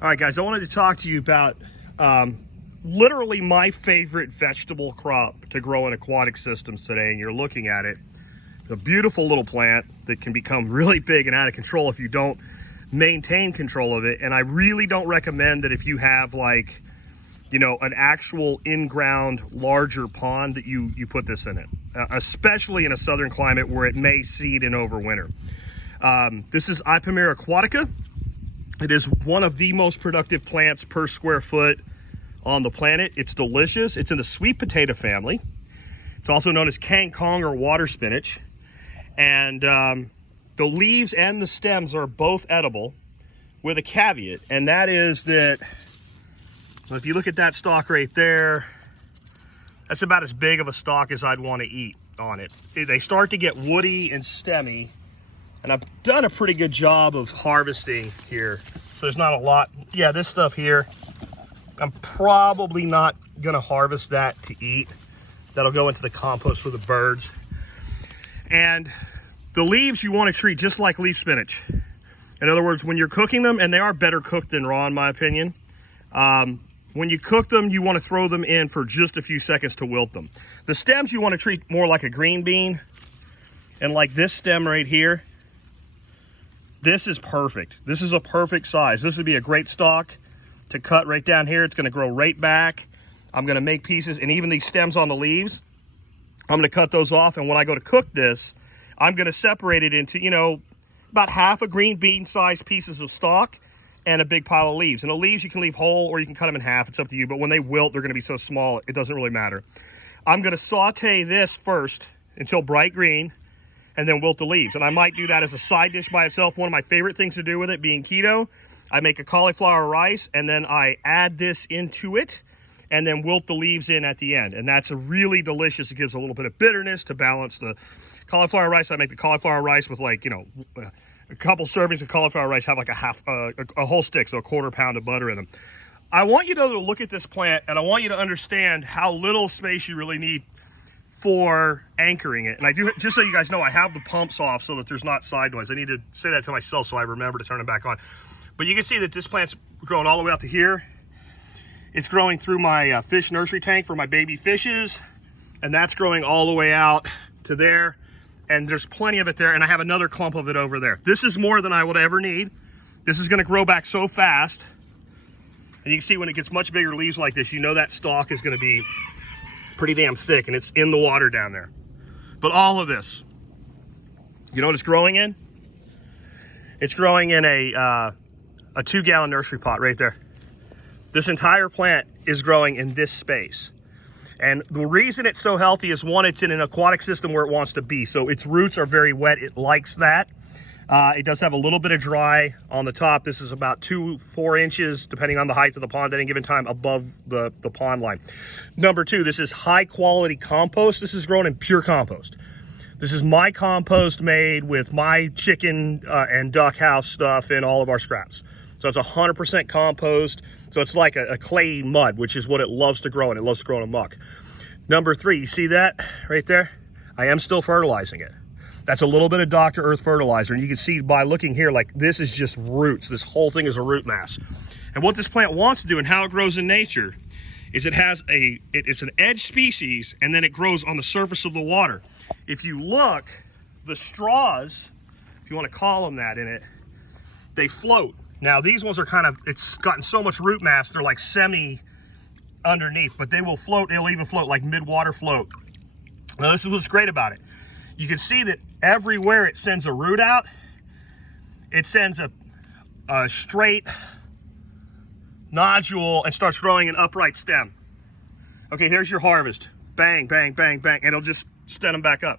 All right, guys, I wanted to talk to you about literally my favorite vegetable crop to grow in aquatic systems today, and you're looking at it. It's a beautiful little plant that can become really big and out of control if you don't maintain control of it. And I really don't recommend that if you have like, you know, an actual in-ground larger pond that you put this in it, especially in a southern climate where it may seed in overwinter. This is Ipomoea Aquatica. It is one of the most productive plants per square foot on the planet. It's delicious. It's in the sweet potato family. It's also known as Kang Kong or water spinach. And the leaves and the stems are both edible with a caveat. And that is that, well, if you look at that stalk right there, that's about as big of a stalk as I'd want to eat on it. They start to get woody and stemmy. And I've done a pretty good job of harvesting here. So there's not a lot. Yeah, this stuff here, I'm probably not gonna harvest that to eat. That'll go into the compost for the birds. And the leaves you wanna treat just like leaf spinach. In other words, when you're cooking them, and they are better cooked than raw in my opinion, when you cook them, you wanna throw them in for just a few seconds to wilt them. The stems you wanna treat more like a green bean. And like this stem right here, this is perfect. This is a perfect size. This would be a great stalk to cut right down here. It's gonna grow right back. I'm gonna make pieces, and even these stems on the leaves, I'm gonna cut those off, and when I go to cook this, I'm gonna separate it into, you know, about half a green bean sized pieces of stalk and a big pile of leaves. And the leaves you can leave whole or you can cut them in half, it's up to you, but when they wilt, they're gonna be so small, it doesn't really matter. I'm gonna saute this first until bright green, and then wilt the leaves. And I might do that as a side dish by itself. One of my favorite things to do with it being keto, I make a cauliflower rice and then I add this into it and then wilt the leaves in at the end. And that's a really delicious, it gives a little bit of bitterness to balance the cauliflower rice. I make the cauliflower rice with like, you know, a couple servings of cauliflower rice, have like a whole stick, so a quarter pound of butter in them. I want you to look at this plant and I want you to understand how little space you really need for anchoring it. And I do, just so you guys know, I have the pumps off so that there's not side noise. I need to say that to myself so I remember to turn it back on. But you can see that this plant's growing all the way out to here. It's growing through my fish nursery tank for my baby fishes. And that's growing all the way out to there. And there's plenty of it there. And I have another clump of it over there. This is more than I would ever need. This is gonna grow back so fast. And you can see when it gets much bigger leaves like this, you know that stalk is gonna be pretty damn thick, and it's in the water down there. But all of this, you know what it's growing in? It's growing in a 2-gallon nursery pot right there. This entire plant is growing in this space. And the reason it's so healthy is, one, it's in an aquatic system where it wants to be. So its roots are very wet, it likes that. It does have a little bit of dry on the top. This is about 2-4 inches, depending on the height of the pond at any given time, above the pond line. Number 2, this is high quality compost. This is grown in pure compost. This is my compost made with my chicken and duck house stuff and all of our scraps. So it's 100% compost. So it's like a clay mud, which is what it loves to grow in. It loves to grow in a muck. Number 3, you see that right there? I am still fertilizing it. That's a little bit of Dr. Earth fertilizer. And you can see by looking here, like this is just roots. This whole thing is a root mass. And what this plant wants to do and how it grows in nature is it's an edge species, and then it grows on the surface of the water. If you look, the straws, if you want to call them that in it, they float. Now these ones are kind of, it's gotten so much root mass, they're like semi underneath, but they will float. They'll even float like mid-water float. Now this is what's great about it. You can see that everywhere it sends a root out, it sends a straight nodule and starts growing an upright stem. Okay, here's your harvest. Bang, bang, bang, bang, and it'll just stem them back up.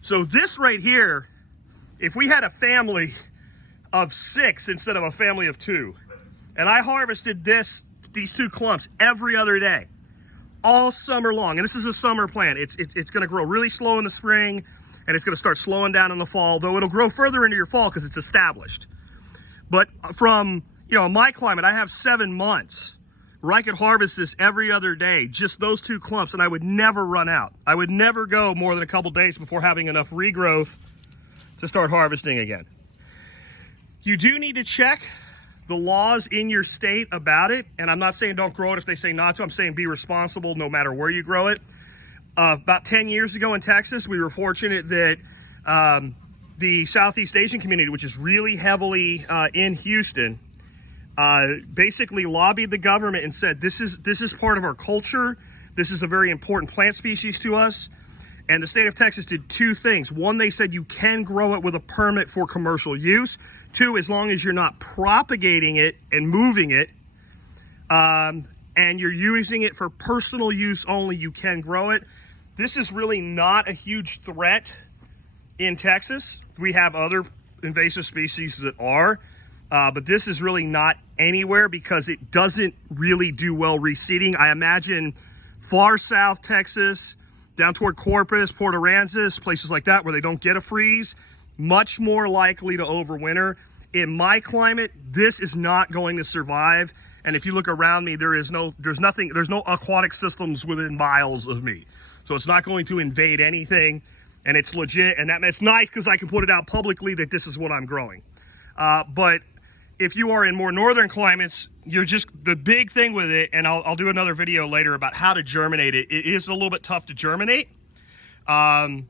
So this right here, if we had a family of 6 instead of a family of 2, and I harvested these 2 clumps every other day, all summer long, and this is a summer plant. It's going to grow really slow in the spring, and it's going to start slowing down in the fall, though it'll grow further into your fall because it's established. But from, you know, my climate, I have 7 months where I could harvest this every other day, just those 2 clumps, and I would never run out. I would never go more than a couple days before having enough regrowth to start harvesting again. You do need to check the laws in your state about it, and I'm not saying don't grow it if they say not to, I'm saying be responsible no matter where you grow it. About 10 years ago in Texas, we were fortunate that the Southeast Asian community, which is really heavily in Houston, basically lobbied the government and said, this is part of our culture. This is a very important plant species to us. And the state of Texas did two things. One, they said you can grow it with a permit for commercial use. Two, as long as you're not propagating it and moving it, and you're using it for personal use only, you can grow it. This is really not a huge threat in Texas. We have other invasive species that are, but this is really not anywhere because it doesn't really do well reseeding. I imagine far south Texas, down toward Corpus, Port Aransas, places like that where they don't get a freeze, much more likely to overwinter. In my climate, this is not going to survive. And if you look around me, there's no aquatic systems within miles of me. So it's not going to invade anything, and it's legit. And it's nice because I can put it out publicly that this is what I'm growing. But if you are in more northern climates, the big thing with it, and I'll do another video later about how to germinate it. It is a little bit tough to germinate. But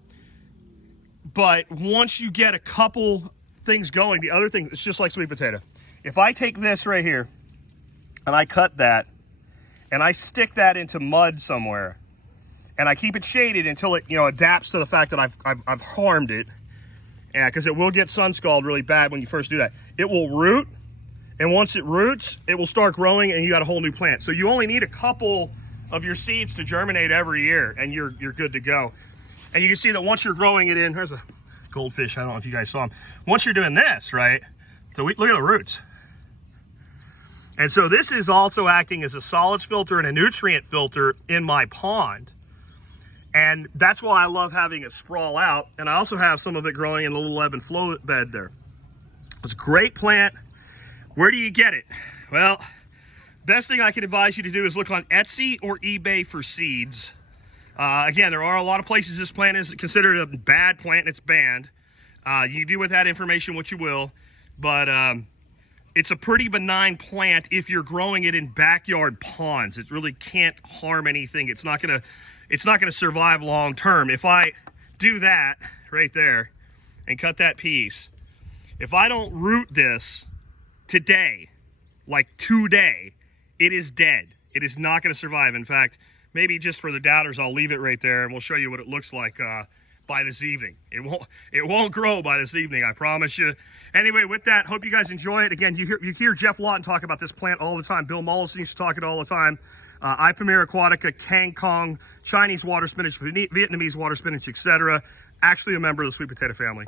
once you get a couple things going, the other thing, it's just like sweet potato. If I take this right here and I cut that and I stick that into mud somewhere and I keep it shaded until it, adapts to the fact that I've harmed it, because it will get sun scald really bad when you first do that. It will root, and once it roots, it will start growing, and you got a whole new plant. So you only need a couple of your seeds to germinate every year, and you're good to go. And you can see that once you're growing it in, there's a goldfish, I don't know if you guys saw him. Once you're doing this, right? So look at the roots. And so this is also acting as a solids filter and a nutrient filter in my pond. And that's why I love having it sprawl out. And I also have some of it growing in a little ebb and flow bed there. It's a great plant. Where do you get it? Well, best thing I can advise you to do is look on Etsy or eBay for seeds. Again, there are a lot of places this plant is considered a bad plant and it's banned. You do with that information what you will, but it's a pretty benign plant if you're growing it in backyard ponds. It really can't harm anything. It's not gonna survive long term. If I do that right there and cut that piece, if I don't root this today, like today, it is dead. It is not going to survive. In fact, maybe just for the doubters, I'll leave it right there and we'll show you what it looks like by this evening. It won't grow by this evening, I promise you. Anyway, with that, hope you guys enjoy it. Again, you hear Jeff Lawton talk about this plant all the time. Bill Mollison used to talk it all the time. Ipomoea Aquatica, Kang Kong, Chinese water spinach, Vietnamese water spinach, etc. Actually a member of the sweet potato family.